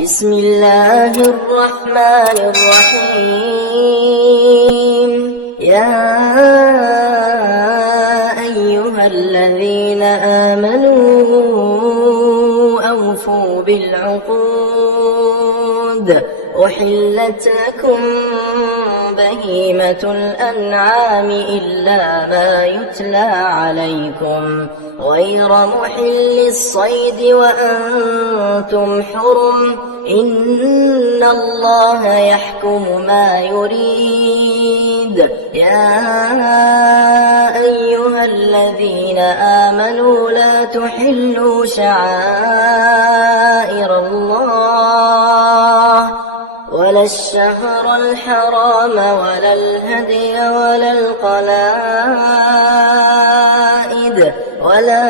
بسم الله الرحمن الرحيم. يا أيها الذين آمنوا أوفوا بالعقود. أحلت لكم بهيمة الأنعام إلا ما يتلى عليكم غير محل الصيد وأنتم حرم. إن الله يحكم ما يريد. يا أيها الذين آمنوا لا تحلوا شعائر الله ولا الشهر الحرام ولا الهدي ولا القلائد ولا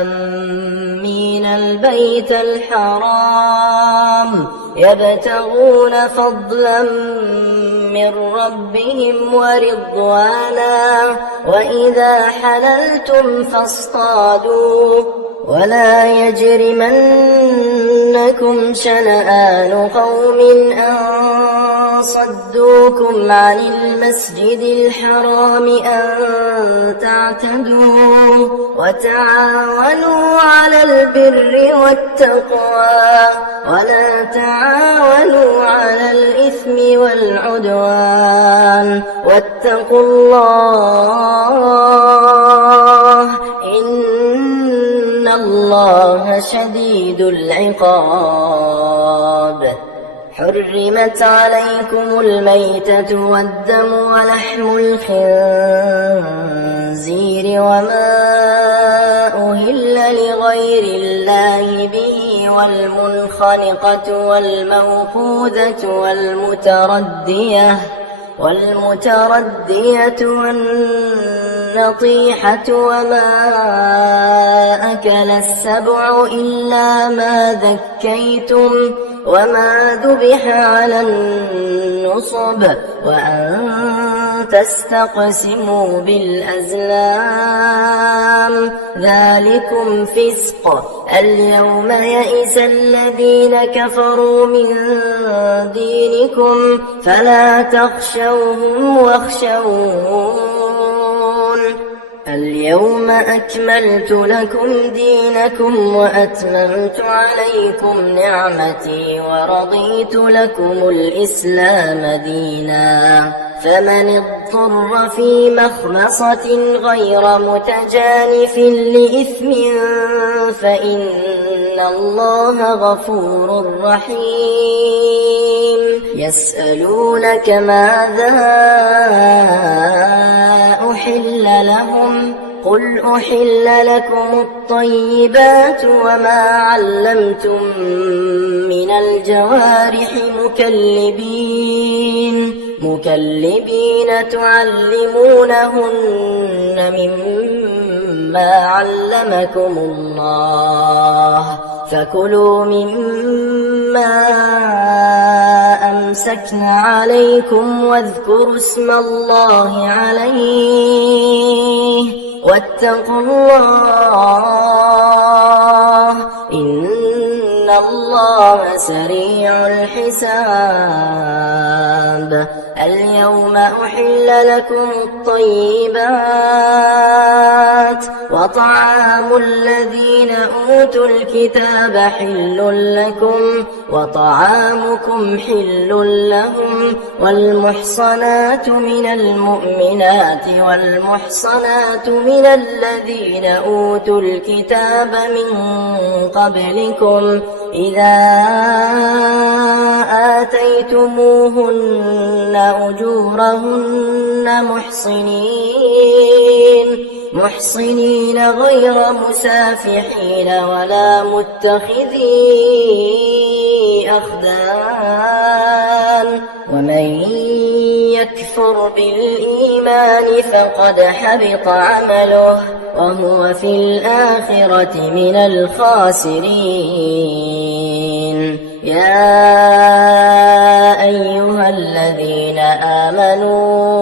آمين البيت الحرام يبتغون فضلا من ربهم ورضوانا. وإذا حللتم فاصطادوا ولا يجرمنكم شنآن قوم أن صدوكم عن المسجد الحرام أن تعتدوا. وتعاونوا على البر والتقوى ولا تعاونوا على الإثم والعدوان. واتقوا الله إن الله شديد العقاب. حرمت عليكم الميتة والدم ولحم الخنزير وما أهل لغير الله به والمنخنقة والموقوذة والمتردية والنطيحة وما أكل السبع إلا ما ذكيتم وما ذبح على النصب وأن تستقسموا بالأزلام ذلكم فسق. اليوم يئس الذين كفروا من دينكم فلا تخشوهم واخشون. اليوم أكملت لكم دينكم وأتممت عليكم نعمتي ورضيت لكم الإسلام دينا. فمن اضطر في مخمصة غير متجانف لإثم فإن الله غفور رحيم. يسألونك ماذا أحل لهم قل أحل لكم الطيبات وما علمتم من الجوارح مكلبين تعلمونهن مما علمكم الله فكلوا مما أمسكن عليكم واذكروا اسم الله عليه واتقوا الله إن الله سريع الحساب. اليوم أحل لكم الطيبات وطعام الذين أوتوا الكتاب حل لكم وطعامكم حل لهم. والمحصنات من المؤمنات والمحصنات من الذين أوتوا الكتاب من قبلكم إذا آتيتموهن أجورهن محصنين غير مسافحين ولا متخذي أخدان. ومن يكفر بالإيمان فقد حبط عمله وهو في الآخرة من الخاسرين. يا أيها الذين آمنوا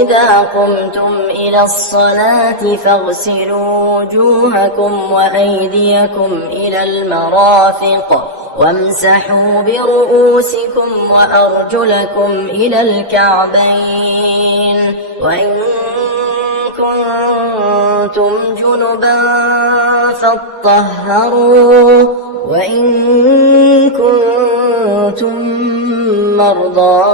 إذا قمتم إلى الصلاة فاغسلوا وجوهكم وأيديكم إلى المرافق وامسحوا برؤوسكم وأرجلكم إلى الكعبين وإن كنتم جنبا فاطهروا وإن كنتم مرضى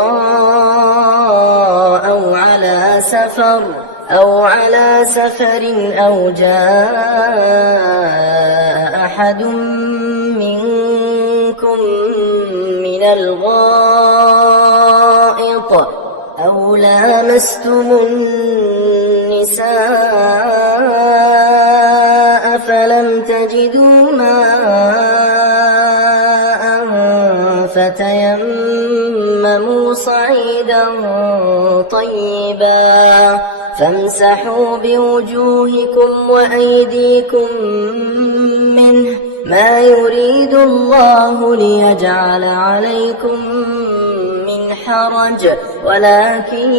أو على سفر أو جاء أحد منكم من الغائط أو لامستم النساء فلم تجدوا ماء فتيمموا صعيدا طيبا فامسحوا بوجوهكم وأيديكم منه ما يريد الله ليجعل عليكم من حرج ولكن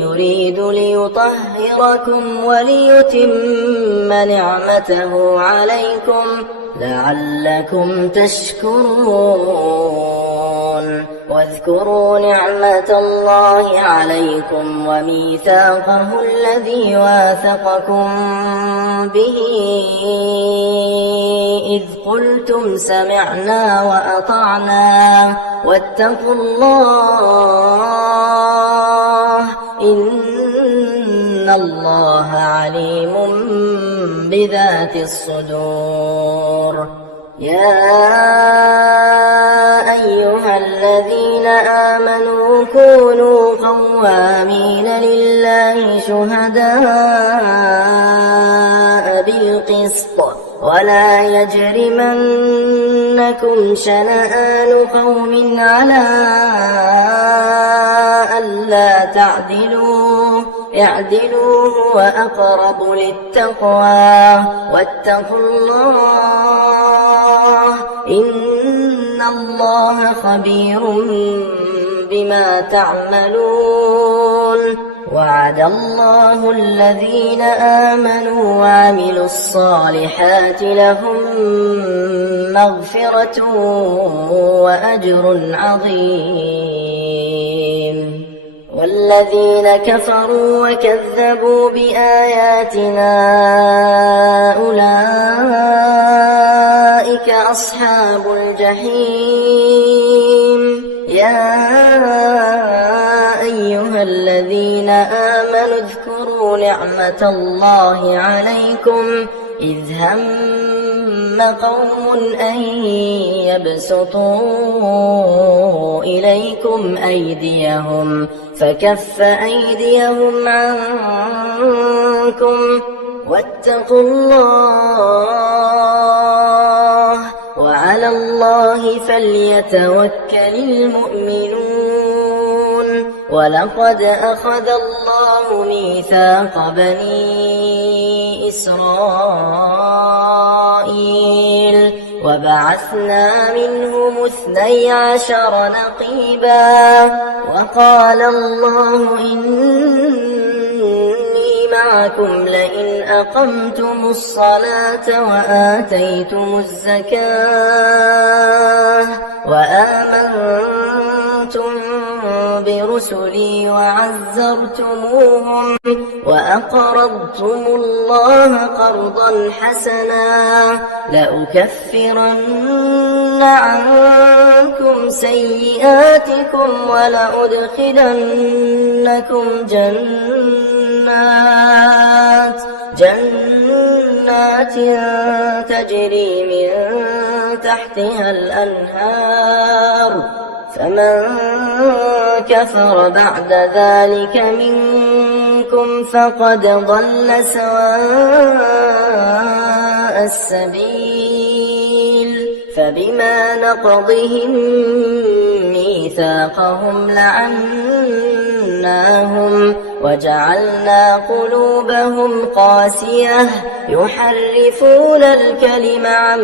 يريد ليطهركم وليتم نعمته عليكم لعلكم تشكرون واذكروا نعمة الله عليكم وميثاقه الذي واثقكم به إذ قلتم سمعنا وأطعنا واتقوا الله إن الله عليم بذات الصدور يا أيها الذين آمنوا كونوا قوامين لله شهداء بالقسط ولا يجرمنكم شنآن قوم على ألا تعدلوا اعدلوا هو أقرب للتقوى واتقوا الله إن الله خبير بما تعملون وعد الله الذين آمنوا وعملوا الصالحات لهم مغفرة وأجر عظيم والذين كفروا وكذبوا بآياتنا أولئك أصحاب الجحيم يا أيها الذين آمنوا اذكروا نعمة الله عليكم إذ هم قوم أن يبسطوا إليكم أيديهم فكف أيديهم عنكم واتقوا الله وعلى الله فليتوكل المؤمنون ولقد أخذ الله ميثاق بني إسرائيل وبعثنا منهم 12 نقيبا وقال الله إني معكم لئن أقمتم الصلاة وآتيتم الزكاة وآمنتم برسلي وعزرتموهم وأقرضتم الله قرضا حسنا لأكفرن عنكم سيئاتكم ولأدخلنكم جنات تجري من تحتها الأنهار فمن كفر بعد ذلك منكم فقد ضل سواء السبيل فبما نقضهم ميثاقهم لعناهم وجعلنا قلوبهم قاسية يحرفون الكلم عن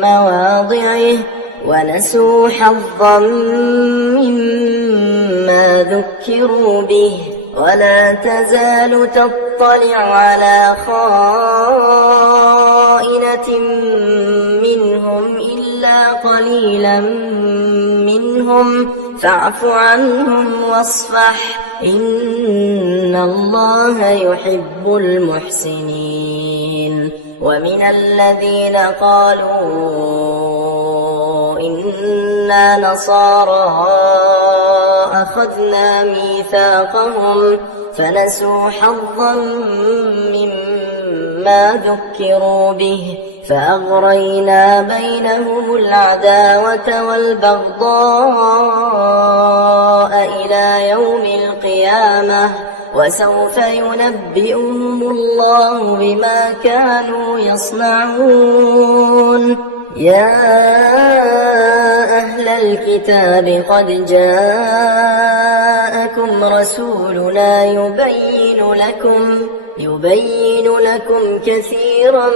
مواضعه ونسوا حظا مما ذكروا به ولا تزال تطلع على خائنة منهم إلا قليلا منهم فاعف عنهم واصفح إن الله يحب المحسنين ومن الذين قالوا إنا نصارى أخذنا ميثاقهم فنسوا حظا مما ذكروا به فأغرينا بينهم العداوة والبغضاء إلى يوم القيامة وسوف ينبئهم الله بما كانوا يصنعون يا أهل الكتاب قد جاءكم رسولنا يبين لكم كثيرا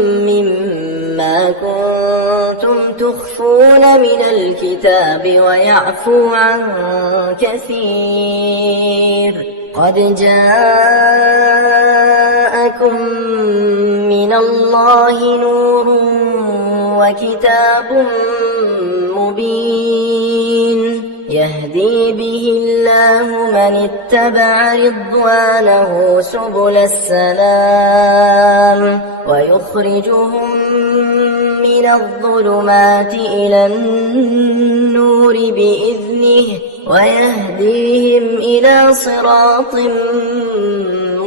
مما كنتم تخفون من الكتاب ويعفو عن كثير قد جاءكم من الله نور وكتاب مبين يهدي به الله من اتبع رضوانه سبل السلام ويخرجهم من الظلمات إلى النور بإذنه ويهديهم إلى صراط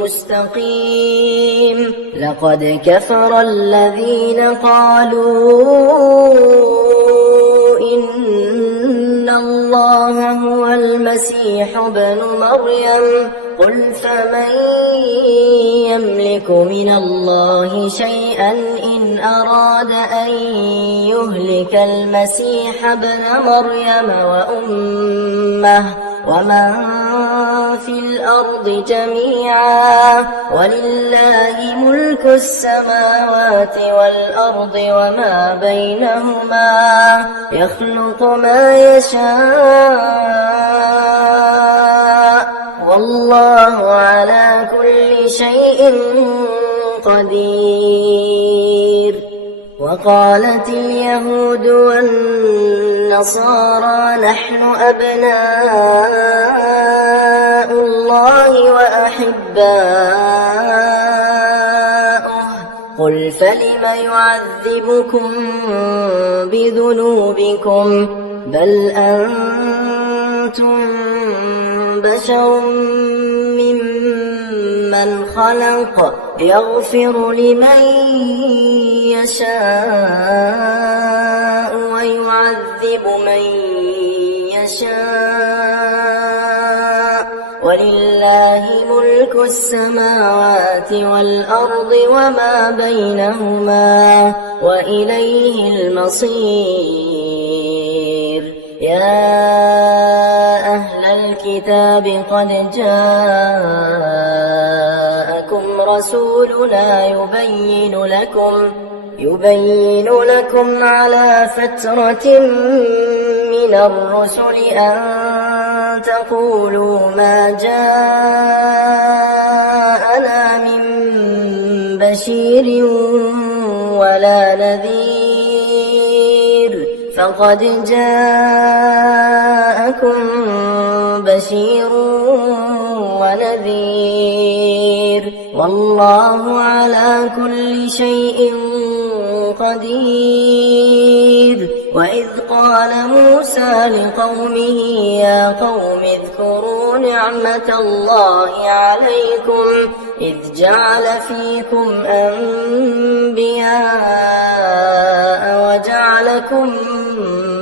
مستقيم لقد كفر الذين قالوا إن الله هو المسيح ابن مريم قل فمن يملك من الله شيئا إن أراد أن يهلك المسيح ابن مريم وأمه ومن في الأرض جميعا ولله ملك السماوات والأرض وما بينهما يخلق ما يشاء والله على كل شيء قدير وقالت اليهود والنصارى نحن أبناء الله وأحباؤه قل فلم يعذبكم بذنوبكم بل أنتم بشر ممن خلق يغفر لمن يشاء ويعذب من يشاء ولله ملك السماوات والأرض وما بينهما وإليه المصير يا أهل الكتاب قد جاءكم رسولنا يبين لكم على فترة من الرسل أن تقولوا ما جاءنا من بشير ولا نذير فقد جاءكم بشير ونذير والله على كل شيء قدير وإذ قال موسى لقومه يا قوم اذكروا نعمة الله عليكم إذ جعل فيكم أنبياء وجعلكم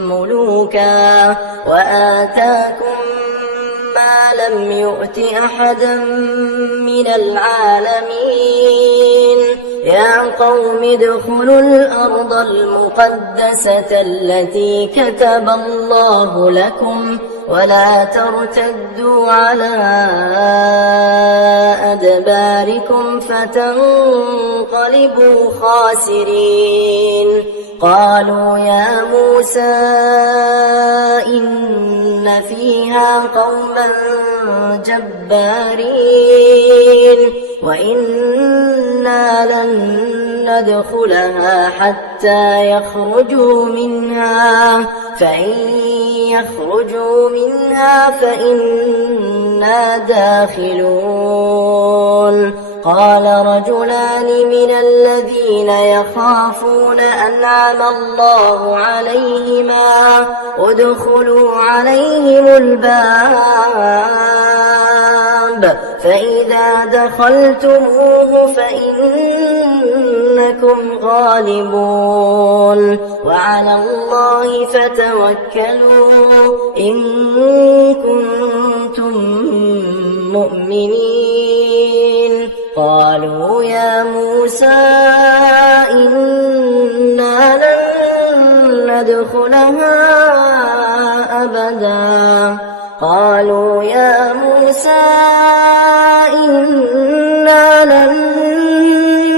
ملوكا وآتاكم ما لم يؤت أحدا من العالمين يا قوم ادخلوا الأرض المقدسة التي كتب الله لكم ولا ترتدوا على أدباركم فتنقلبوا خاسرين قالوا يا موسى إن فيها قوما جبارين وإنا لن ندخلها حتى يخرجوا منها فإن يخرجوا منها فإنا داخلون قال رجلان من الذين يخافون أنعم الله عليهما ادخلوا عليهم الباب فإذا دخلتموه فإنكم غالبون وعلى الله فتوكلوا إن كنتم مؤمنين قالوا يا موسى إنا لن ندخلها أبدا قالوا يا موسى إنا لن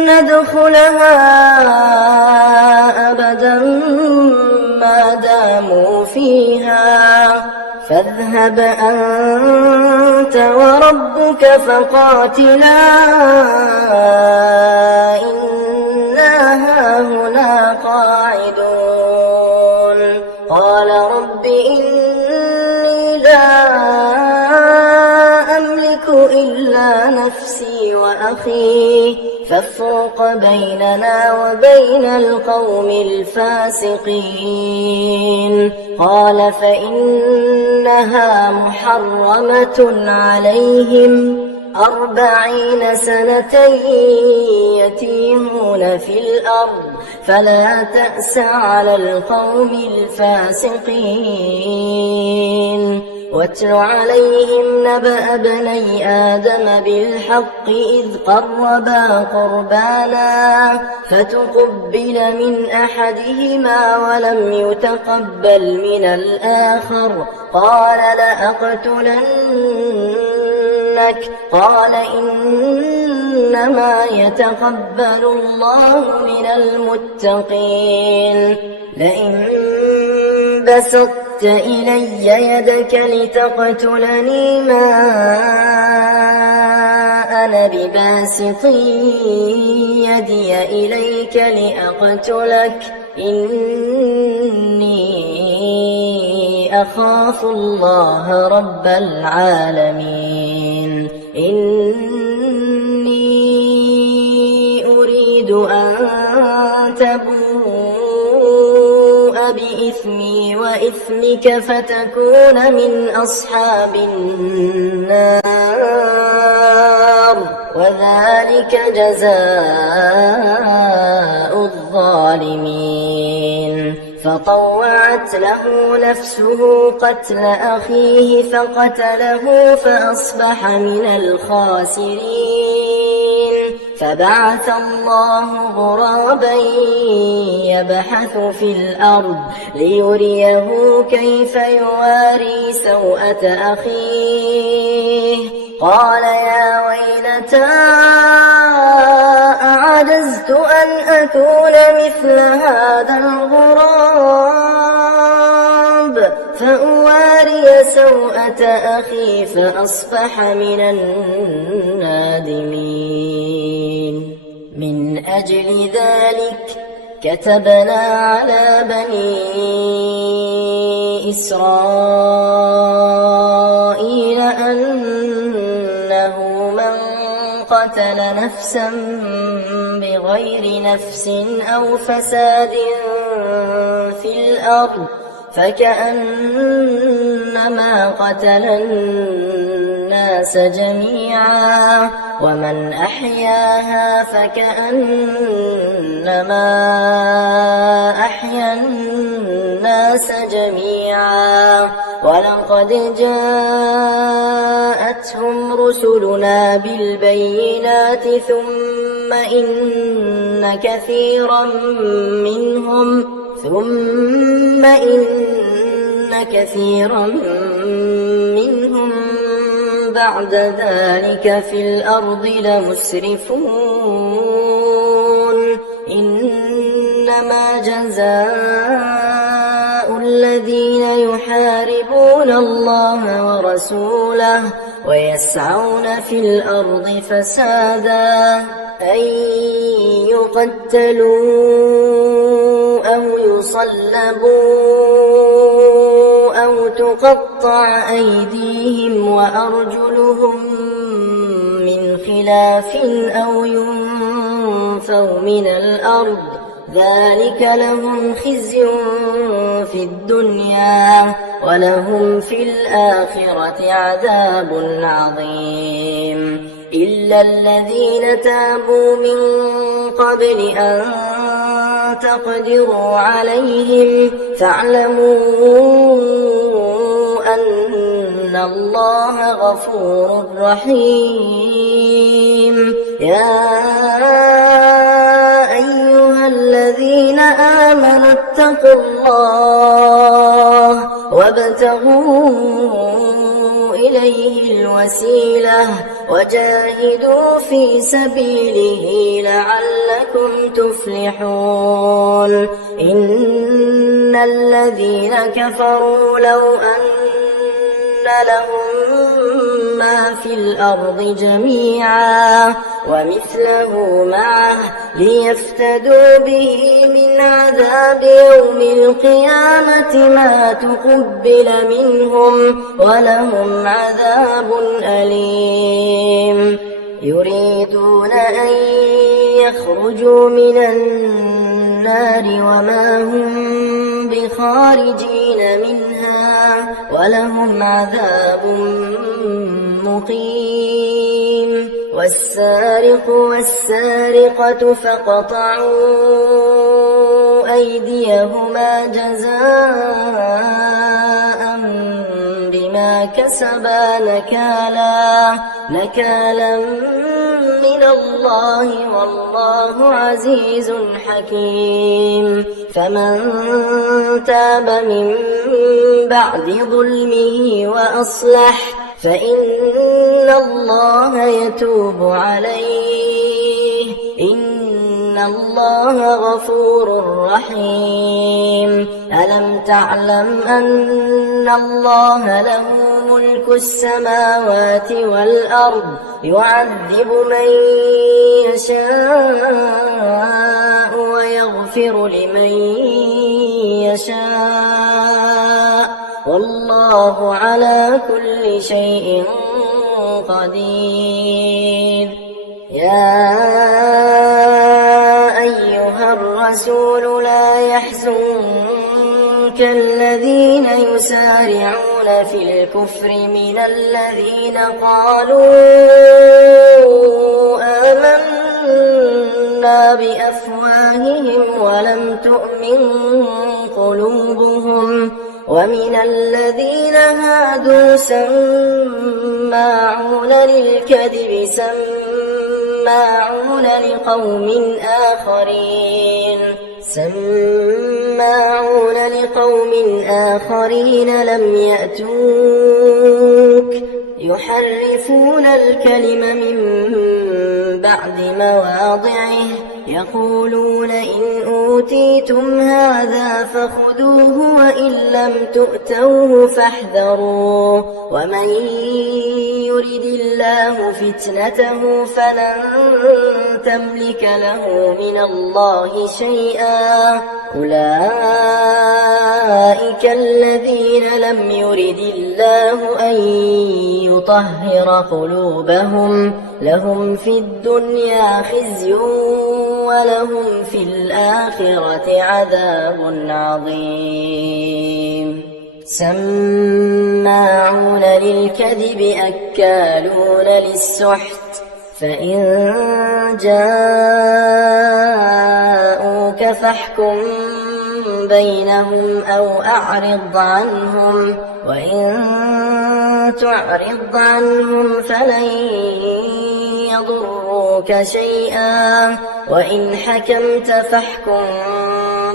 ندخلها أبدا ما داموا فيها فاذهب أنت وربك فقاتلا إنا هاهنا قاعدون قال رب إني لا أملك إلا نفسي وأخي فافرق بيننا وبين القوم الفاسقين قال فإنها محرمة عليهم 40 سنة يتيمون في الأرض فلا تأس على القوم الفاسقين واتل عليهم نبأ ابني آدم بالحق إذ قربا قربانا فتقبل من أحدهما ولم يتقبل من الآخر قال لأقتلنك قال إنما يتقبل الله من المتقين لئن بسطت إلي يدك لتقتلني ما أنا بباسط يدي إليك لأقتلك إني أخاف الله رب العالمين إني أريد أن تبوء بإثمي وإثمك فتكون من أصحاب النار وذلك جزاء الظالمين فطوعت له نفسه قتل أخيه فقتله فأصبح من الخاسرين فبعث الله غرابا يبحث في الأرض ليريه كيف يواري سوءة أخيه قال يا ويلتى أعجزت أن أكون مثل هذا الغراب فأواري سوءة أخي فأصبح من النادمين من أجل ذلك كتبنا على بني إسرائيل أنه من قتل نفسا بغير نفس أو فساد في الأرض فكأنما قتل الناس جميعا ومن أحياها فكأنما أحيا الناس جميعا ولقد جاءتهم رسلنا بالبينات ثم إن كثيرا منهم بعد ذلك في الأرض لمسرفون إنما جزاء جزاء الذين يحاربون الله ورسوله ويسعون في الأرض فسادا أن يقتلوا أو يصلبوا أو تقطع أيديهم وأرجلهم من خلاف أو ينفوا من الأرض ذلك لهم خزي في الدنيا ولهم في الآخرة عذاب عظيم إلا الذين تابوا من قبل أن تقدروا عليهم فاعلموا أن الله غفور رحيم يا أيها الذين آمنوا اتقوا الله وابتغوا إليه الوسيلة وجاهدوا في سبيله لعلكم تفلحون إن الذين كفروا لو أن لهم ما في الأرض جميعا ومثله معه ليفتدوا به من عذاب يوم القيامة ما تقبل منهم ولهم عذاب أليم يريدون أن يخرجوا من النار وما هم بخارجين منها ولهم عذاب مقيم والسارق والسارقة فاقطعوا أيديهما جزاء بما كسبا نكالا من الله والله عزيز حكيم فمن تاب من بعد ظلمه وأصلح فإن الله يتوب عليه إن الله غفور رحيم ألم تعلم أن الله له ملك السماوات والأرض يعذب من يشاء ويغفر لمن يشاء والله على كل شيء قدير يا أيها الرسول لا يحزنك الذين يسارعون في الكفر من الذين قالوا آمنا بأفواههم ولم تؤمن قلوبهم ومن الذين هادوا سماعون للكذب سماعون لقوم آخرين لم يأتوك يحرفون الكلم من بعد مواضعه يقولون إن أوتيتم هذا فخذوه وإن لم تؤتوه فاحذروا ومن يرد الله فتنته فلن تملك له من الله شيئا أولئك الذين لم يرد الله أن يطهر قلوبهم لهم في الدنيا خزي ولهم في الآخرة عذاب عظيم سماعون للكذب أكالون للسحت فإن جاءوك فاحكم بينهم أو أعرض عنهم وإن تعرض عنهم فلن يضروك شيئا وإن حكمت فاحكم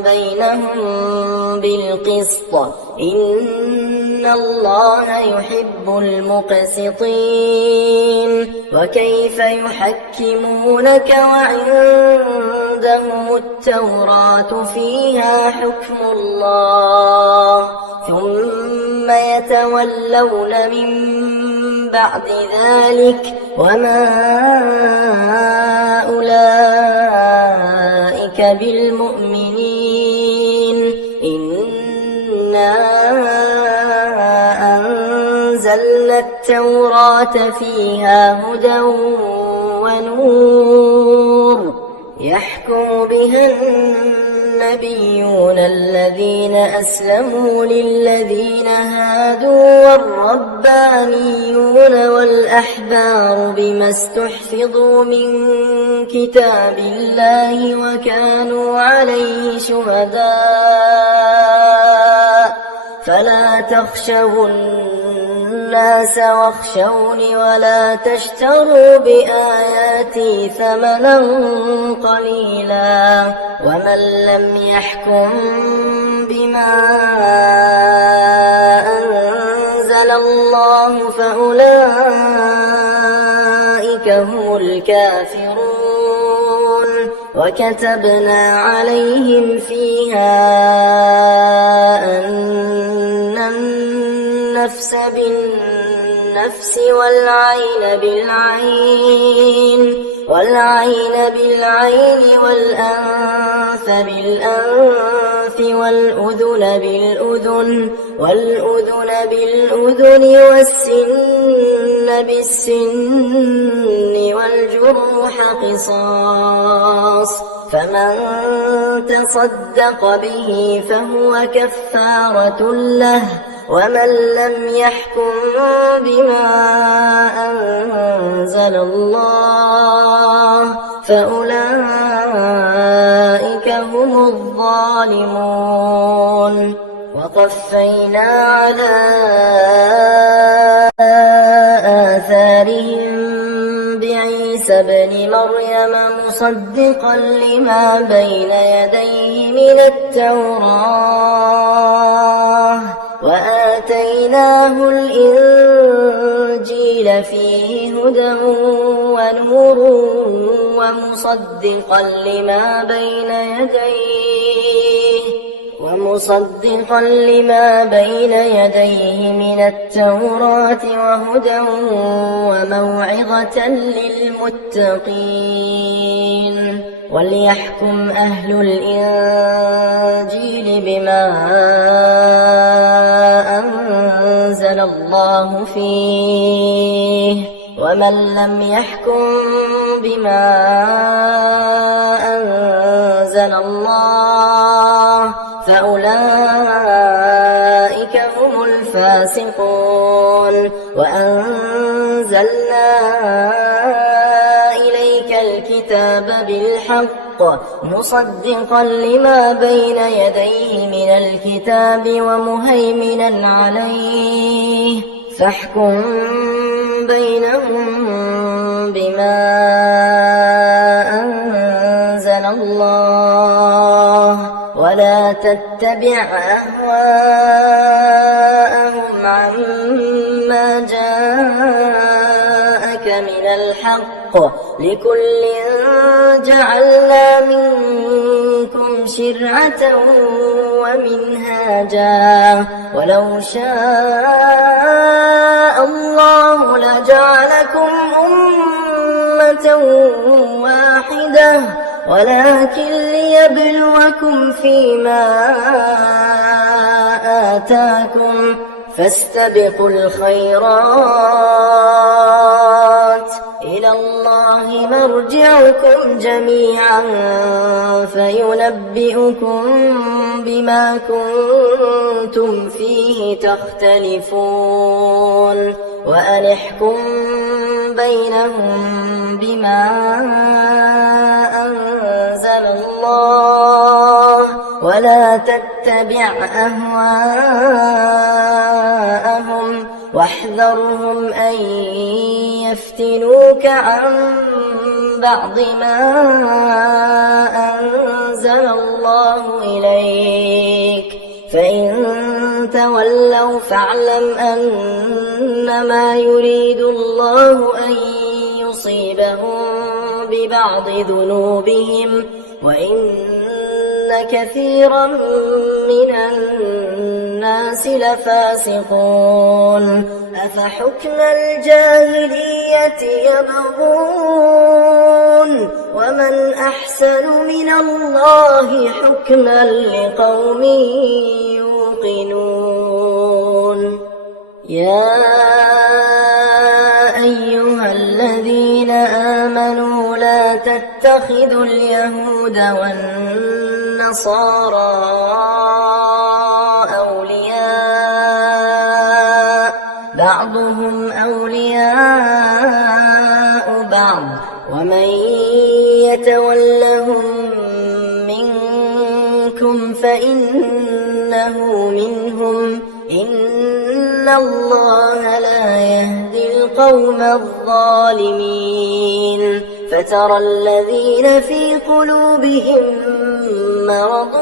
بينهم بالقسط إن الله يحب المقسطين وكيف يحكمونك وعندهم عندهم التوراة فيها حكم الله ثم يتولون من بعد ذلك وما أولئك بالمؤمنين. إنا أنزلنا التوراة فيها هدى ونور يحكم بها النبيون الذين أسلموا للذين هادوا والربانيون والأحبار بما استحفظوا من كتاب الله وكانوا عليه شهداء فلا تخشوا الناس واخشوني ولا تشتروا بآياتي ثمنا قليلا ومن لم يحكم بما أنزل الله فأولئك هم الكافرون. وكتبنا عليهم فيها أن النفس بالنفس والعين بالعين والأنف بالأنف والأذن بالأذن والسن بالسن والجروح قصاص فمن تصدق به فهو كفارة له ومن لم يحكم بما أنزل الله فأولئك هم الظالمون. وقفينا على آثارهم بعيسى ابن مريم مصدقا لما بين يديه من التوراة وآتيناه الإنجيل فيه هدى ونور ومصدقا لما بين يديه من التوراة وهدى وموعظة للمتقين. وليحكم أهل الإنجيل بما أنزل الله فيه ومن لم يحكم بما أنزل الله فأولئك هم الفاسقون. وأنزلنا إليك الكتاب بالحق مصدقا لما بين يديه من الكتاب ومهيمنا عليه فاحكم بينهم بما أنزل الله ولا تتبع أهواءهم عما جاءك من الحق لكل جعلنا منكم شرعة ومنهاجا ولو شاء الله لجعلكم أمة واحدة ولكن ليبلوكم فيما آتاكم فاستبقوا الخيرات إلى الله مرجعكم جميعا فينبئكم بما كنتم فيه تختلفون. وأن احكم بينهم بما أنزل الله ولا تتبع أهواءهم واحذرهم أن يفتنوك عن بعض ما أنزل الله إليك فإن تولوا فاعلم أنما يريد الله أن يصيبهم ببعض ذنوبهم وإن كثيرا من الناس لفاسقون أفحكم الجاهلية يبغون ومن أحسن من الله حكما لقوم يوقنون يا أيها الذين آمنوا لا تتخذوا اليهود والنصارى أولياء بعضهم أولياء بعض ومن يتولهم منكم فإنه منهم إن الله لا يهدي القوم الظالمين فترى الذين في قلوبهم مرض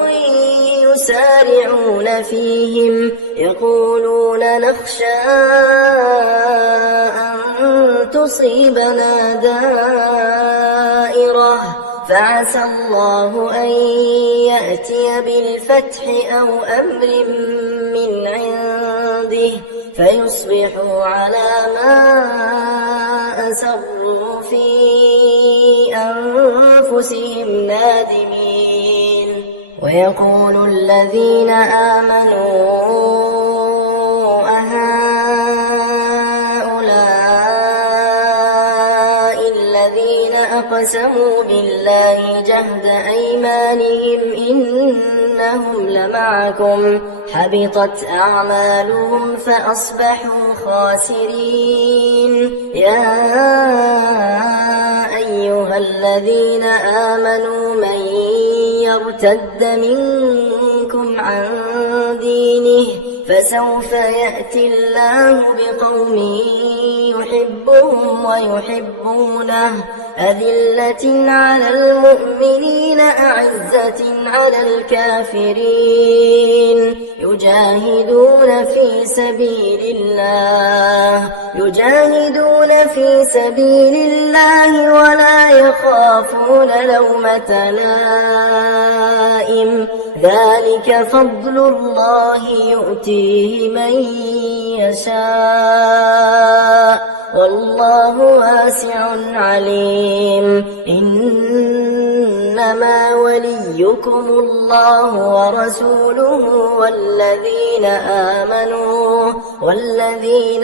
يسارعون فيهم يقولون نخشى أن تصيبنا دائرة فعسى الله أن يأتي بالفتح أو أمر من عنده فيصبحوا على ما أسروا في أنفسهم نادمين ويقول الذين آمنوا أهؤلاء الذين أقسموا بالله جهد أيمانهم إنهم لمعكم حبطت أعمالهم فأصبحوا خاسرين يا أيها الذين آمنوا من يرتد منكم عن دينه فسوف يأتي الله بقوم يحبهم ويحبونه أذلة على المؤمنين أعزة على الكافرين يجاهدون في سبيل الله ولا يخافون لومة لائم ذلك فضل الله يؤتيه من يشاء والله واسع عليم إنما وليكم الله ورسوله والذين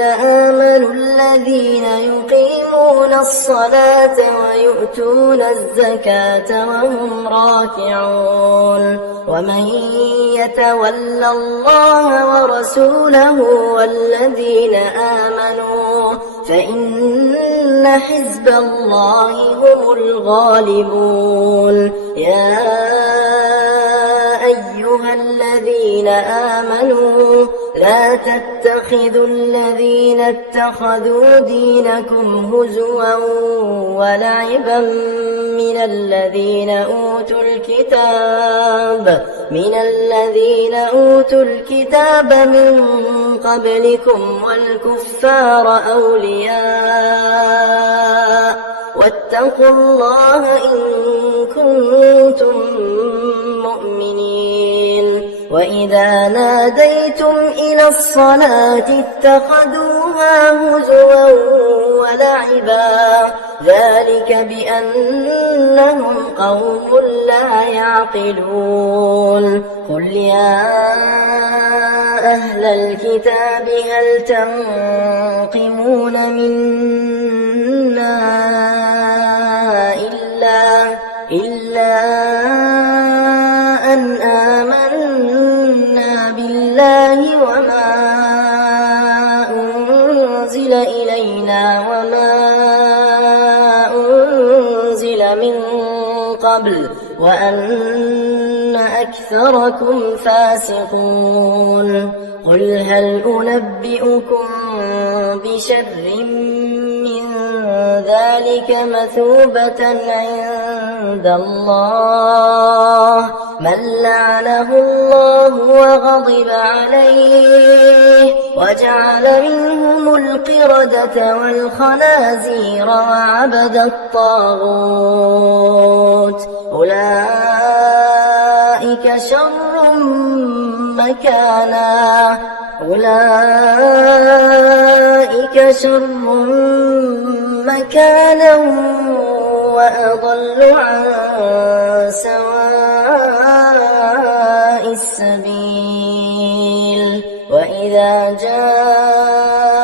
آمنوا الذين يقيمون الصلاة ويؤتون الزكاة وهم راكعون ومن يتول الله ورسوله والذين آمنوا فإن حزب الله هم الغالبون يا أيها الذين آمنوا لا تتخذوا الذين اتخذوا دينكم هزوا ولعبا من الذين أوتوا الكتاب من قبلكم والكفار أولياء واتقوا الله إن كنتم مؤمنين وإذا ناديتم إلى الصلاة اتخذوها هزوا ولعبا ذلك بأنهم قوم لا يعقلون قل يا أهل الكتاب هل تنقمون منا إلا أن آمنا بالله وما أنزل إلينا وما أنزل من قبل وأن أكثركم فاسقون قل هل أنبئكم بشر من ذلك مثوبة عند الله من لعنه الله وغضب عليه وجعل منهم القردة والخنازير وعبد الطاغوت أولئك شر مكانا وأضل عن سواء السبيل وإذا جاءوكم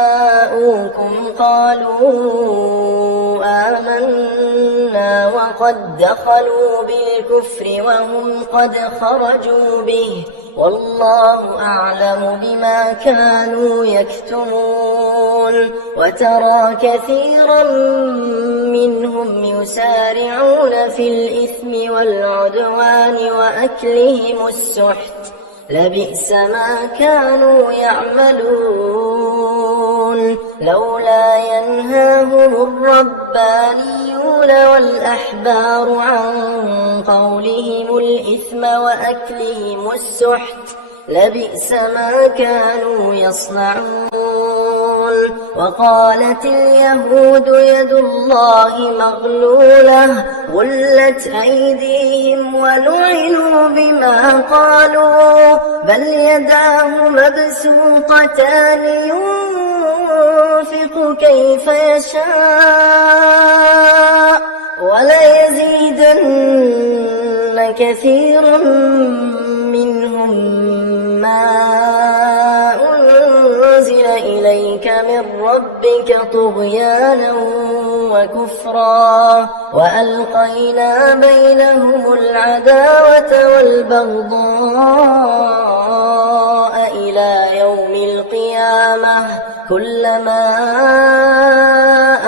قالوا آمنا وقد دخلوا بالكفر وهم قد خرجوا به والله أعلم بما كانوا يكتمون وترى كثيرا منهم يسارعون في الإثم والعدوان وأكلهم السحت لبئس ما كانوا يعملون لولا ينهاهم الربانيون والأحبار عن قولهم الإثم وأكلهم السحت لبئس ما كانوا يصنعون وقالت اليهود يد الله مغلولة غلت أيديهم ولعنوا بما قالوا بل يداه مبسوطتان ينفق كيف يشاء وليزيدن كثيرا منهم ما أنزل إليك من ربك طغيانا وكفرا وألقينا بينهم العداوة والبغضاء إلى يوم القيامة كلما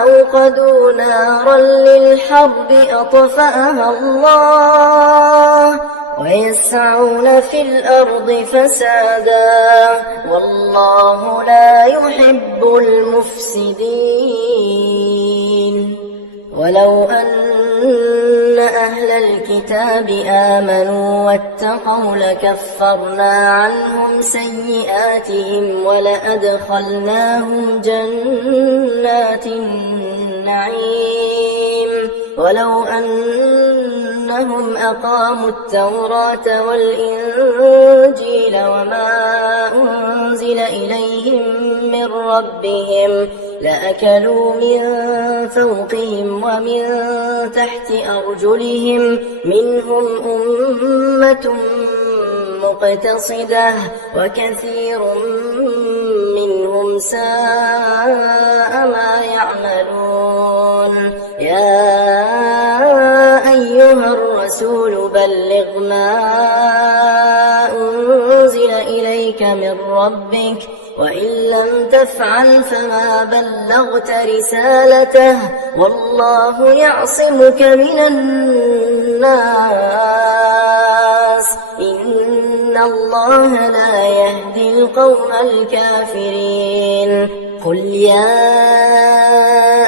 أوقدوا نارا للحرب أطفأها الله ويسعون في الأرض فسادا والله لا يحب المفسدين ولو أن أهل الكتاب آمنوا واتقوا لكفرنا عنهم سيئاتهم ولأدخلناهم جنات النعيم ولو أنهم أقاموا التوراة والإنجيل وما أنزل إليهم من ربهم لأكلوا من فوقهم ومن تحت أرجلهم منهم أمة مقتصدة وكثير منهم ساء ما يعملون يا أيها الرسول بلغ ما أنزل إليك من ربك وإن لم تفعل فما بلغت رسالته والله يعصمك من الناس إن الله لا يهدي القوم الكافرين قل يا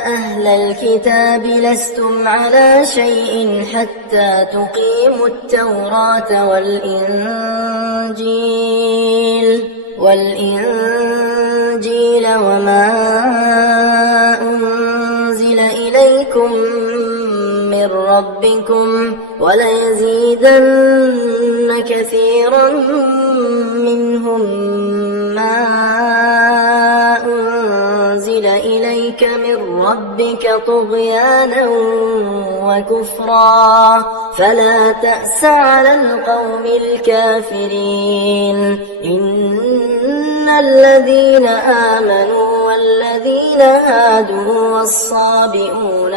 أهل الكتاب لستم على شيء حتى تقيموا التوراة والإنجيل وما أنزل إليكم من ربكم وليزيدن كثيرا منهم ما أنزل إليك من ربك طغيانا وكفرا فلا تأس على القوم الكافرين إن الذين آمنوا والذين هادوا والصابئون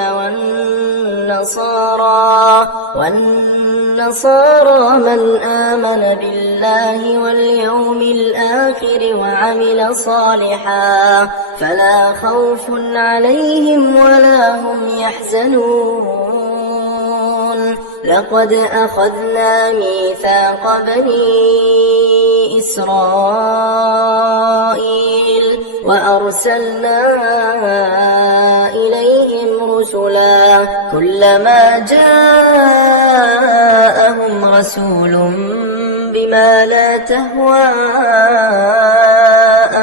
والنصارى من آمن بالله واليوم الآخر وعمل صالحا فلا خوف عليهم ولا هم يحزنون لقد أخذنا ميثاق بني إسرائيل وأرسلنا إليهم رسلا كلما جاءهم رسول بما لا تهوى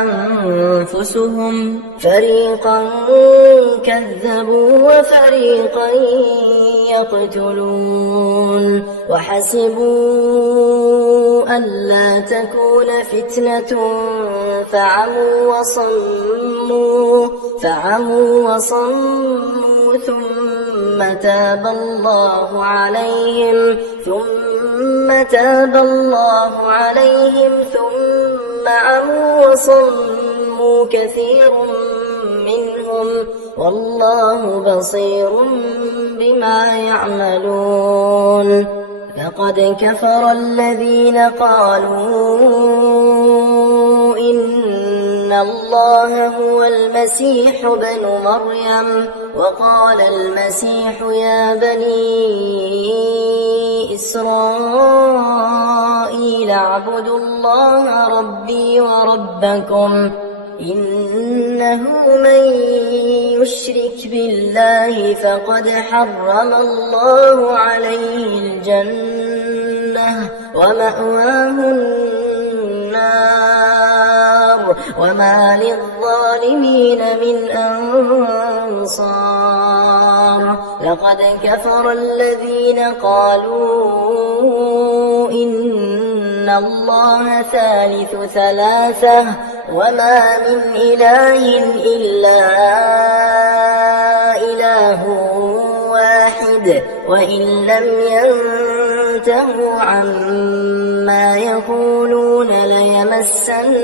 أنفسهم فريقا كذبوا وفريقا يقتلون وحسبوا ألا تكون فتنة فعموا وصموا ثم تاب الله عليهم ثم عموا وصموا كثير منهم والله بصير بما يعملون لقد كفر الذين قالوا إن الله هو المسيح ابن مريم وقال المسيح يا بني إسرائيل اعبدوا الله ربي وربكم إنه من يشرك بالله فقد حرم الله عليه الجنة ومأواه النار وما للظالمين من أنصار لقد كفر الذين قالوا إن الله ثالث ثلاثة وما من إله إلا إله واحد وإن لم ينتهوا عما يقولون ليمسن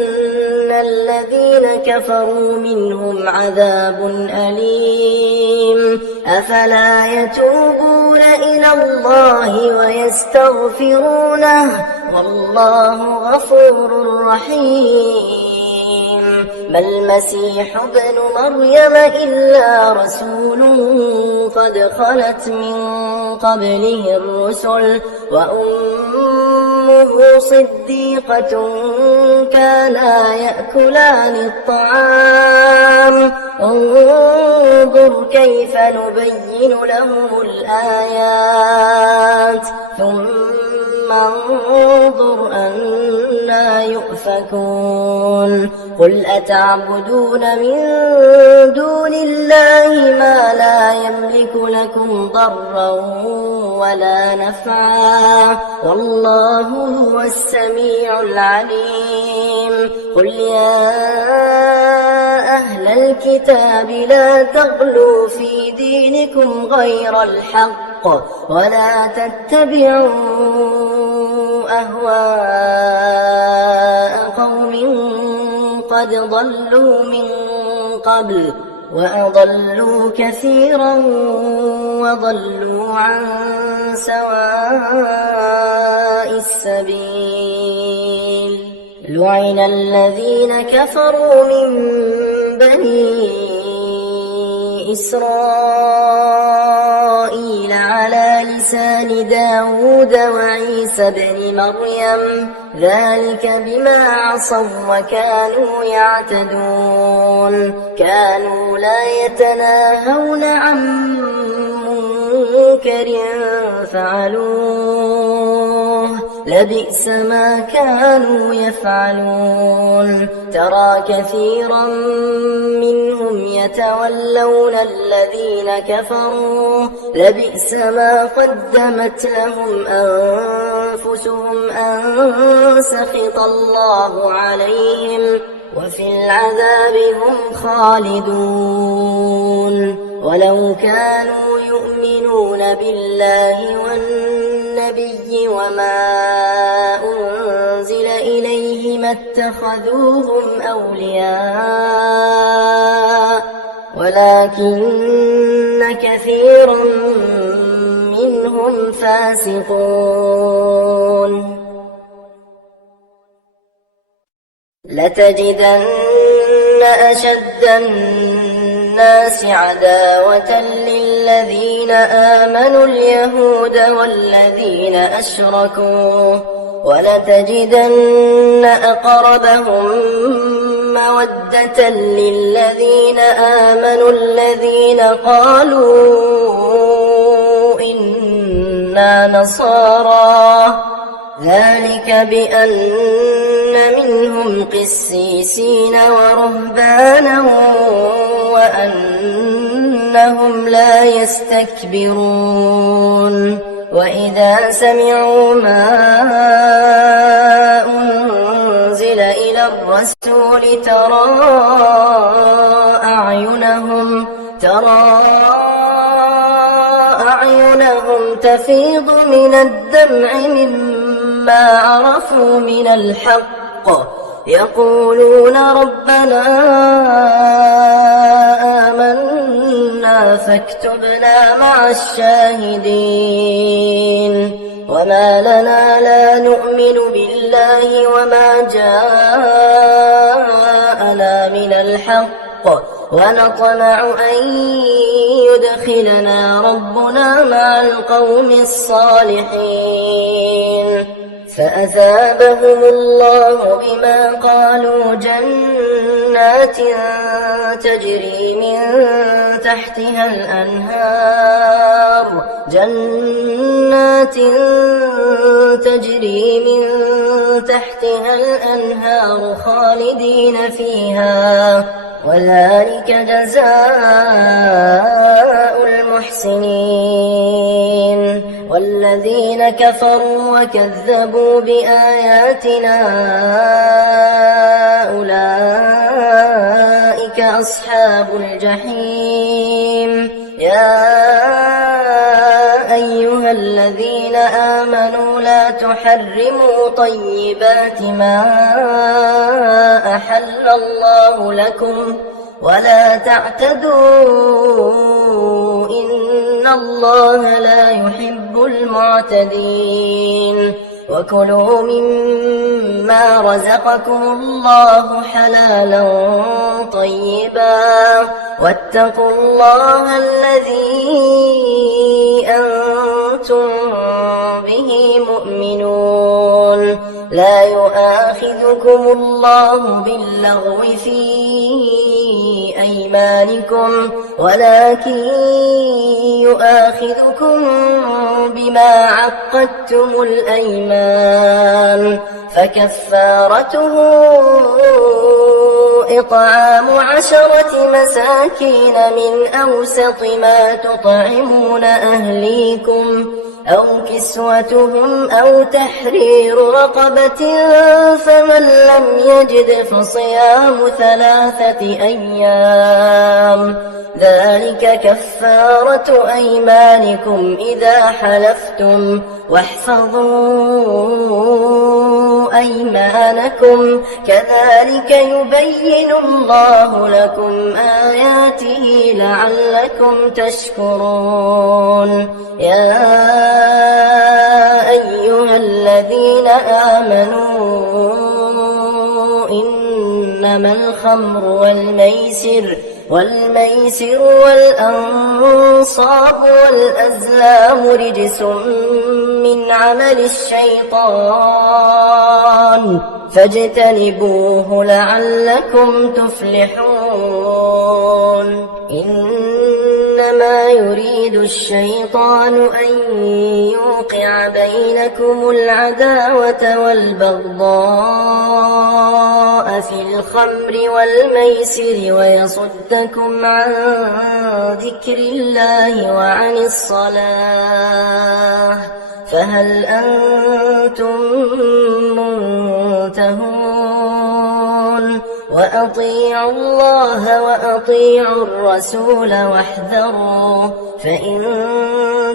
الذين كفروا منهم عذاب أليم أفلا يتوبون إلى الله ويستغفرونه والله غفور رحيم ما المسيح ابن مريم إلا رسول قد خلت من قبله الرسل وأمه صديقة كانا يأكلان الطعام انظر كيف نبين لهم الآيات ثم انظر أنا يؤفكون قل أتعبدون من دون الله ما لا يملك لكم ضرا ولا نفعا والله هو السميع العليم قل يا أهل الكتاب لا تغلوا في دينكم غير الحق ولا تتبعوا أهواء قوم قد ضلوا من قبل وأضلوا كثيرا وضلوا عن سواء السبيل لعن الذين كفروا من بني إسرائيل على لسان داود وعيسى بن مريم ذلك بما عصوا وكانوا يعتدون كانوا لا يتناهون عن منكر فعلوه لبئس ما كانوا يفعلون ترى كثيرا منهم يتولون الذين كفروا لبئس ما قدمت لهم أنفسهم أن سخط الله عليهم وفي العذاب هم خالدون ولو كانوا يؤمنون بالله والنبي وما أنزل إليه ما اتخذوهم أولياء ولكن كثيرا منهم فاسقون لتجدن أشد الناس عداوة للذين آمنوا اليهود والذين أشركوا ولتجدن أقربهم مودة للذين آمنوا الذين قالوا إن إنا نصارى ذلك بأن منهم قسيسين ورهبانا وأنهم لا يستكبرون وإذا سمعوا ما أنزل إلى الرسول ترى أعينهم تفيض من الدمع مما عرفوا من الحق يقولون ربنا آمنا فاكتبنا مع الشاهدين وما لنا لا نؤمن بالله وما جاءنا من الحق ونطمع أن يدخلنا ربنا مع القوم الصالحين فأثابهم الله بما قالوا جنات تجري من تحتها الأنهار خالدين فيها وذلك جزاء المحسنين والذين كفروا وكذبوا بآياتنا أولئك أصحاب الجحيم يا أيها الذين آمنوا لا تحرموا طيبات ما أحل الله لكم ولا تعتدوا إن الله لا يحب المعتدين وكلوا مما رزقكم الله حلالا طيبا واتقوا الله الذي أنتم به مؤمنون لا يؤاخذكم الله باللغو في أيمانكم ولكن يؤاخذكم بما عقدتم الأيمان فكفارته إطعام 10 مساكين من أوسط ما تطعمون أهليكم أو كسوتهم أو تحرير رقبة فمن لم يجد فصيام 3 أيام ذلك كفارة أيمانكم إذا حلفتم واحفظوا أيمانكم كذلك يبين الله لكم آياته لعلكم تشكرون يا أيها الذين آمنوا إنما الخمر والميسر والأنصاب والأزلام رجس من عمل الشيطان فاجتنبوه لعلكم تفلحون إنما يريد الشيطان أن يوقع بينكم العداوة والبغضاء في الخمر والميسر ويصدكم عن ذكر الله وعن الصلاة فهل أنتم منتهون وأطيعوا الله وأطيعوا الرسول واحذروا فإن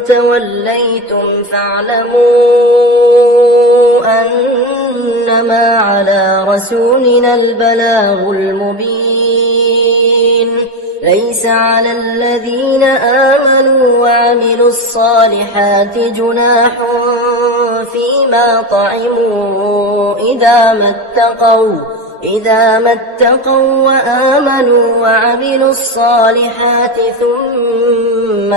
توليتم فاعلموا أنما على رسولنا البلاغ المبين ليس على الذين آمنوا وعملوا الصالحات جناح فيما طعموا إذا ما اتقوا وآمنوا وعملوا الصالحات ثم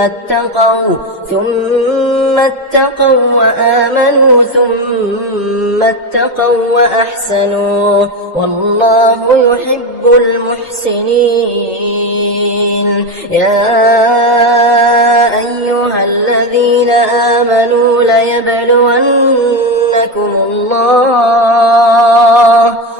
اتقوا وآمنوا ثم اتقوا وأحسنوا والله يحب المحسنين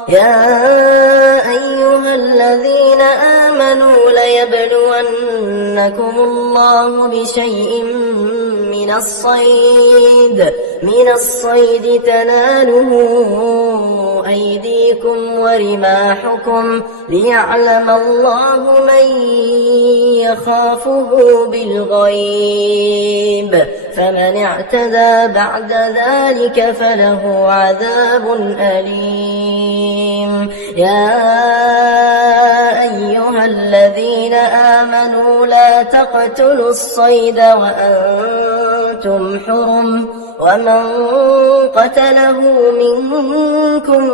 يا أيها الذين آمنوا ليبلونكم الله بشيء من الصيد تناله أيديكم ورماحكم ليعلم الله من يخافه بالغيب فمن اعتدى بعد ذلك فله عذاب أليم يا أيها الذين آمنوا لا تقتلوا الصيد وأنتم حرم ومن قتله منكم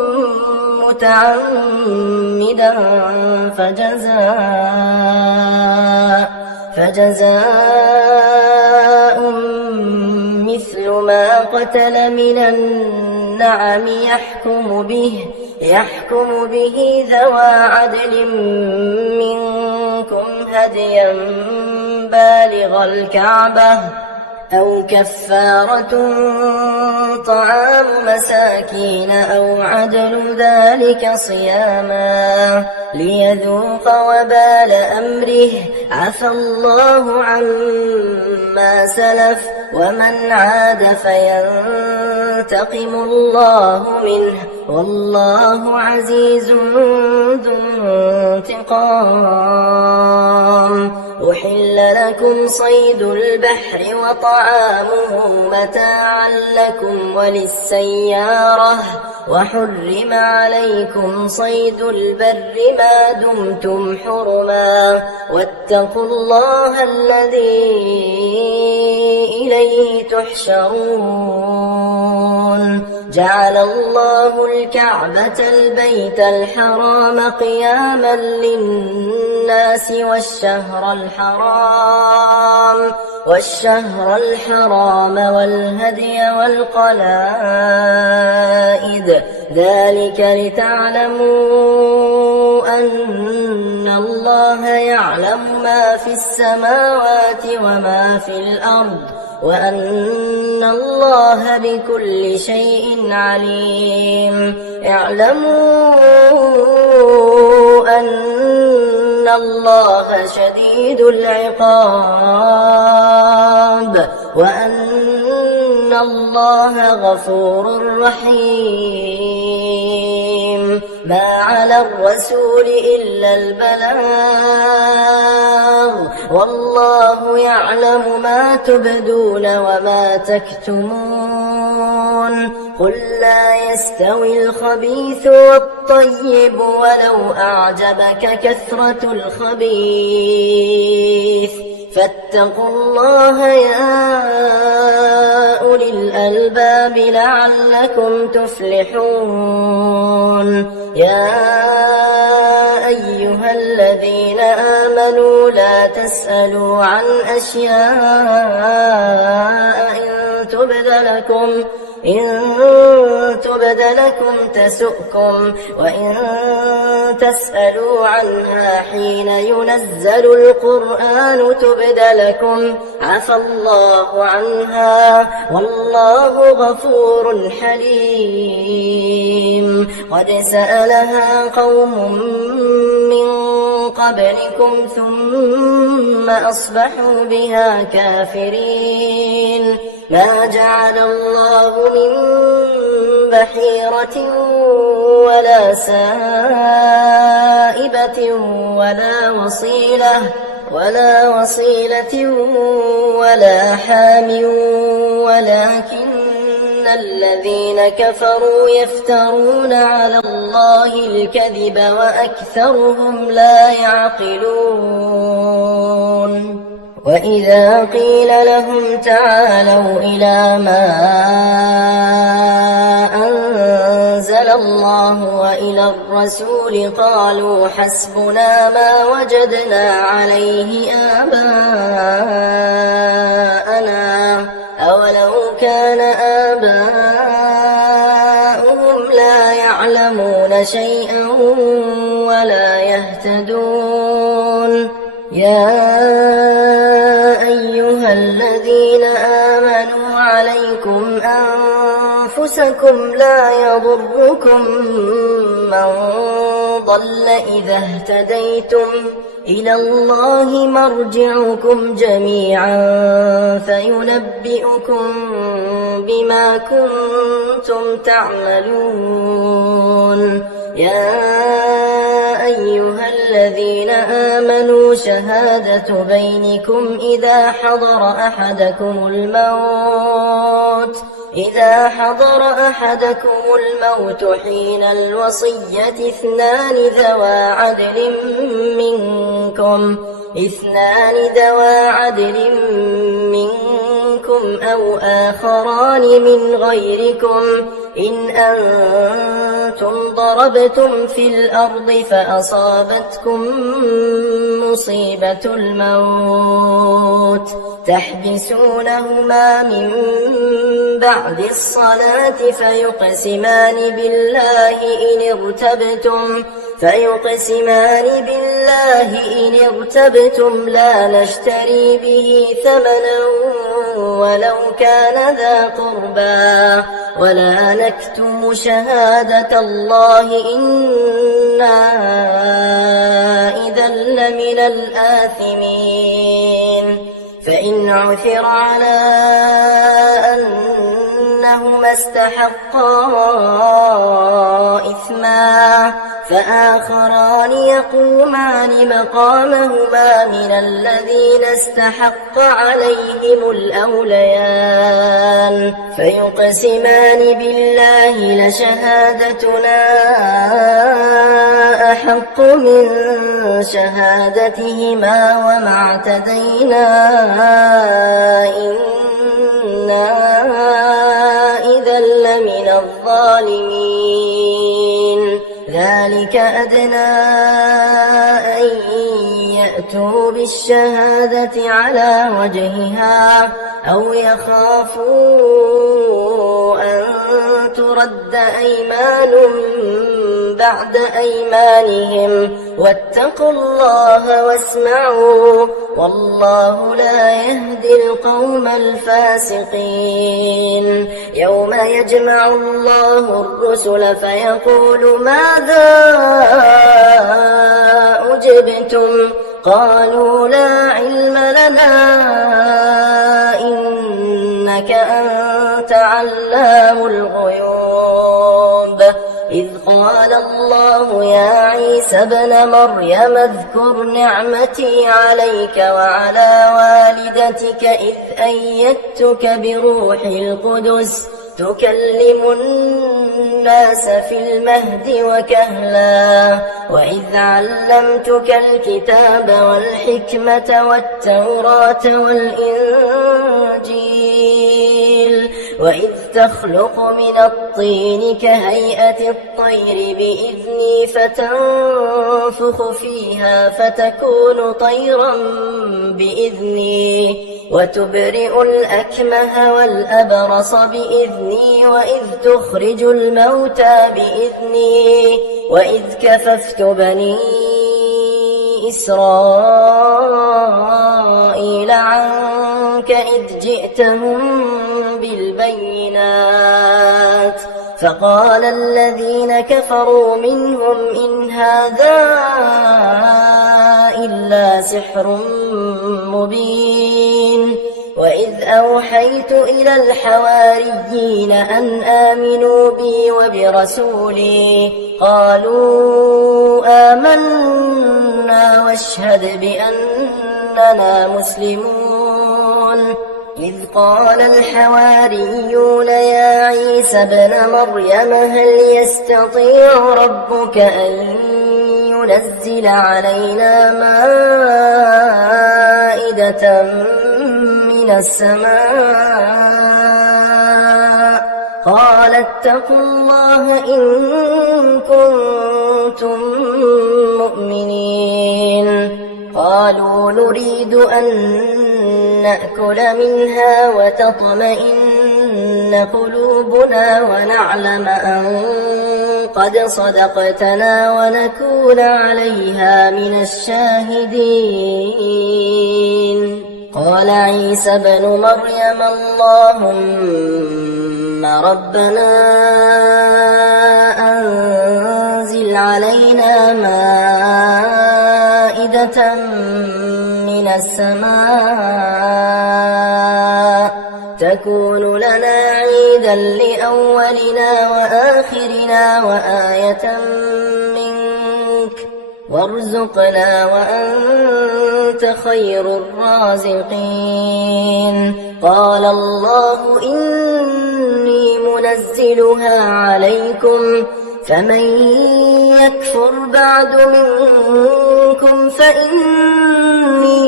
متعمدا فجزاء مثل ما قتل من النعم يحكم به ذوى عدل منكم هديا بالغ الكعبة أو كفارة طعام مساكين أو عدل ذلك صياما ليذوق وبال أمره عفى الله عما سلف ومن عاد فينتقم الله منه والله عزيز ذو انتقام أحل لكم صيد البحر وطعامه متاعا لكم وللسيارة وحرم عليكم صيد البر ما دمتم حرما واتقوا الله الذي إليه تحشرون جعل الله الكعبة البيت الحرام قياما للناس والشهر الحرام والهدي والقلائد ذلك لتعلموا أن الله يعلم ما في السماوات وما في الأرض وأن الله بكل شيء عليم اعلموا أن الله شديد العقاب وأن الله غفور رحيم ما على الرسول إلا البلاغ والله يعلم ما تبدون وما تكتمون قل لا يستوي الخبيث والطيب ولو أعجبك كثرة الخبيث فاتقوا الله يا أولي الألباب لعلكم تفلحون يا أيها الذين آمنوا لا تسألوا عن أشياء إن تبد لكم تسؤكم وإن تسألوا عنها حين ينزل القرآن تبد لكم عفى الله عنها والله غفور حليم قد سألها قوم من قبلكم ثم أصبحوا بها كافرين ما جعل الله من بحيرة ولا سائبة ولا وصيلة ولا حام ولكن الذين كفروا يفترون على الله الكذب وأكثرهم لا يعقلون وإذا قيل لهم تعالوا إلى ما أنزل الله وإلى الرسول قالوا حسبنا ما وجدنا عليه آباءنا أولو كان آباؤهم لا يعلمون شيئا ولا يهتدون يا أيها الذين آمنوا عليكم أنفسكم لا يضركم من ضل إذا اهتديتم إلى الله مرجعكم جميعا فينبئكم بما كنتم تعملون يا أيها الذين آمنوا شهادة بينكم إذا حضر أحدكم الموت حين الوصية اثنان ذوى عدل منكم أو آخران من غيركم إن أنتم ضربتم في الأرض فأصابتكم مصيبة الموت تحبسونهما من بعد الصلاة فيقسمان بالله إن ارتبتم لا نشتري به ثمنا ولو كان ذا قربى ولا نكتم شهادة الله إنا إذا لمن الآثمين فإن عثر على أنهما استحقا إثما فآخران يقومان مقامهما من الذين استحق عليهم الأوليان فيقسمان بالله لشهادتنا أحق من شهادتهما وما اعتدينا إنا إذا لمن الظالمين ذلك أدنى أن يأتوا بالشهادة على وجهها أو يخافوا أن ترد أيمان بعد أيمانهم واتقوا الله واسمعوا والله لا يهدي القوم الفاسقين يوم يجمع الله الرسل فيقول ماذا أجبتم قالوا لا علم لنا إنك أنت علام الغيوب إذ قال الله يا عيسى ابن مريم اذكر نعمتي عليك وعلى والدتك إذ أيدتك بروح القدس تكلم الناس في المهد وكهلا وإذ علمتك الكتاب والحكمة والتوراة والإنجيل وإذ تخلق من الطين كهيئة الطير بإذني فتنفخ فيها فتكون طيرا بإذني وتبرئ الأكمه والأبرص بإذني وإذ تخرج الموتى بإذني وإذ كففت بني إسرائيل عنك إذ جئتهم بالبينات فقال الذين كفروا منهم إن هذا إلا سحر مبين وإذ أوحيت إلى الحواريين أن آمنوا بي وبرسولي قالوا آمنا واشهد بأننا مسلمون إذ قال الحواريون يا عيسى ابن مريم هل يستطيع ربك أن ينزل علينا مائدة من السماء قال اتقوا الله إن كنتم مؤمنين قالوا نريد أن نأكل منها وتطمئن قلوبنا ونعلم أن قد صدقتنا ونكون عليها من الشاهدين. قال عيسى ابن مريم اللهم ربنا أنزل علينا مائدة من السماء تكون لنا عيدا لأولنا وآخرنا وآية منك وارزقنا وأنت خير الرازقين. قال الله إني منزلها عليكم فمن يكفر بعد منكم فإني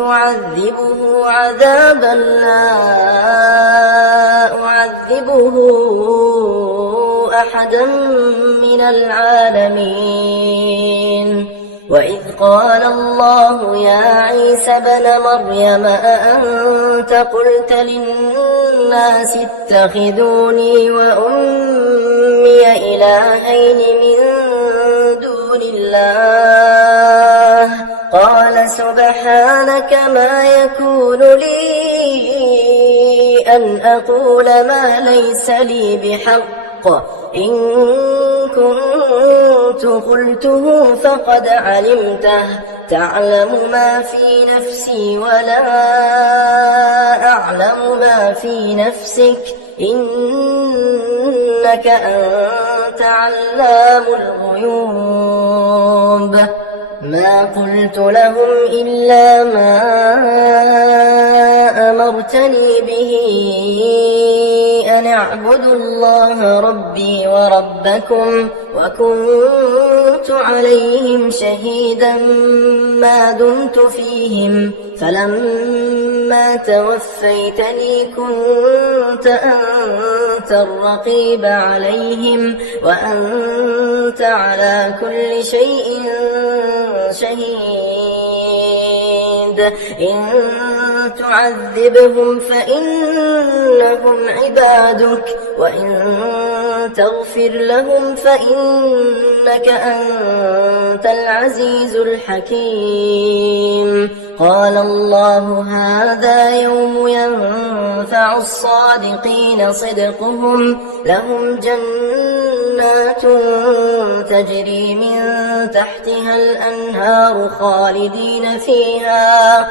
أعذبه عذابا لا أعذبه أحدا من العالمين. وإذ قال الله يا عيسى ابن مريم أأنت قلت للناس اتخذوني وأمي إلهين من دون الله قال سبحانك ما يكون لي أن أقول ما ليس لي بحق إن كنت قلته فقد علمته تعلم ما في نفسي ولا أعلم ما في نفسك إنك أنت علام الغيوب. ما قلت لهم إلا ما أمرتني به أن اعبدوا الله ربي وربكم وكنت عليهم شهيدا ما دمت فيهم فلما توفيتني كنت أنت الرقيب عليهم وأنت على كل شيء شهيد. إن تعذبهم فإنهم عبادك وإن تغفر لهم فإنك أنت العزيز الحكيم. قال الله هذا يوم ينفع الصادقين صدقهم لهم جنات تجري من تحتها الأنهار خالدين فيها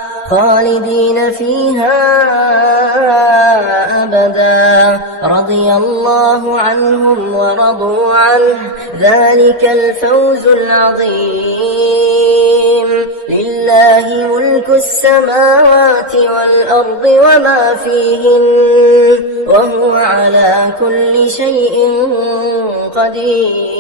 أبدا رضي الله عنهم ورضوا عنه ذلك الفوز العظيم. لله ملك السماوات والأرض وما فيهن وهو على كل شيء قدير.